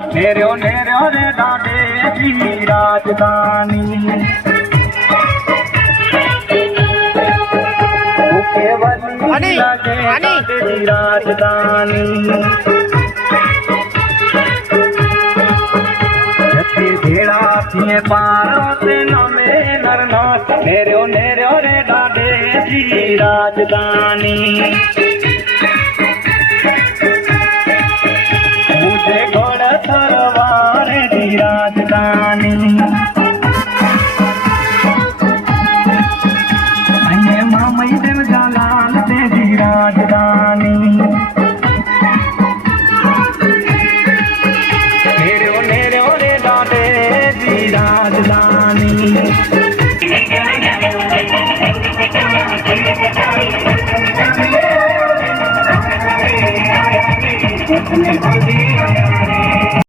नेर्यो नेर्यो रे डाडे जी राजधानी केवली लगे डाडे जी राजधानी भेड़ा थिए पारो से नमे नरनाथ नेर्यो नेर्यो रे डाडे जी राजधानी।